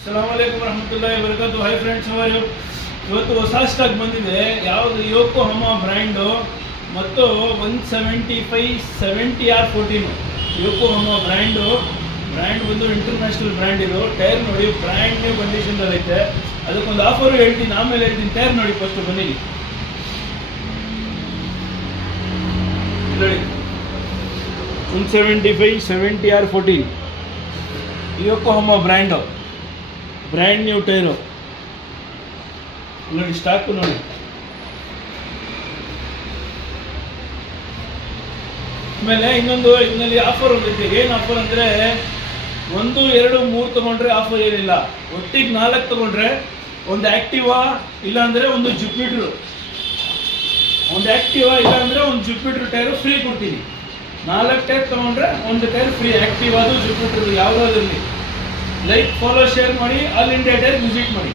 ಅಸ್ಸಲಾಮುಅಲೈಕುಂ ವರಹಮತುಲ್ಲಾಹಿ ವಬರಕಾತು. Hi friends, ಅವರು ಇವತ್ತು ಹೊಸ ಸ್ಟಾಕ್ ಬಂದಿದೆ. ಯಾವುದು ಯೋಕೋಹಾಮಾ ಬ್ರ್ಯಾಂಡು ಮತ್ತು 175/70R14 ಯೋಕೋಹಾಮಾ ಬ್ರ್ಯಾಂಡ್ ಬಂದು ಇಂಟರ್ನ್ಯಾಷನಲ್ ಬ್ರ್ಯಾಂಡ್. ಇದು ಟೈರ್ ನೋಡಿ, ಬ್ರ್ಯಾಂಡ್ ನ್ಯೂ ಕಂಡೀಷನ್ದಲ್ಲಿ ಐತೆ. ಅದಕ್ಕೊಂದು ಆಫರು ಹೇಳ್ತೀನಿ, ಆಮೇಲೆ ಹೇಳ್ತೀನಿ. ಟೈರ್ ನೋಡಿ ಫಸ್ಟ್ ಬನ್ನಿ ನೋಡಿ. 175/70R14 ಯೋಕೋಹಾಮಾ ಬ್ರ್ಯಾಂಡ್ ನ್ಯೂ ಟೈರು ನೋಡಿ. ಸ್ಟಾಕು ನೋಡಿ. ಆಮೇಲೆ ಇದರಲ್ಲಿ ಆಫರ್ ಒಂದಿದೆ. ಏನು ಆಫರ್ ಅಂದರೆ 1, 2, 3 ತೊಗೊಂಡ್ರೆ ಆಫರ್ ಏನಿಲ್ಲ. ಒಟ್ಟಿಗೆ 4 ತೊಗೊಂಡ್ರೆ ಒಂದು ಆ್ಯಕ್ಟಿವಾ ಇಲ್ಲಾಂದರೆ ಒಂದು ಜುಪಿಟ್ರು, ಒಂದು ಜುಪಿಟ್ರು ಟೈರು ಫ್ರೀ ಕೊಡ್ತೀನಿ. 4 ಟೈರ್ ತೊಗೊಂಡ್ರೆ ಒಂದು ಟೈರ್ ಫ್ರೀ. ಆ್ಯಕ್ಟಿವಾದು ಜುಪಿಟ್ರು ಯಾವುದಾದ್ರಲ್ಲಿ. ಲೈಕ್, ಫಾಲೋ, ಶೇರ್ ಮಾಡಿ. ಆಲ್ ಇಂಡಿಯಾ ಟೈರ್ ವಿಸಿಟ್ ಮಾಡಿ.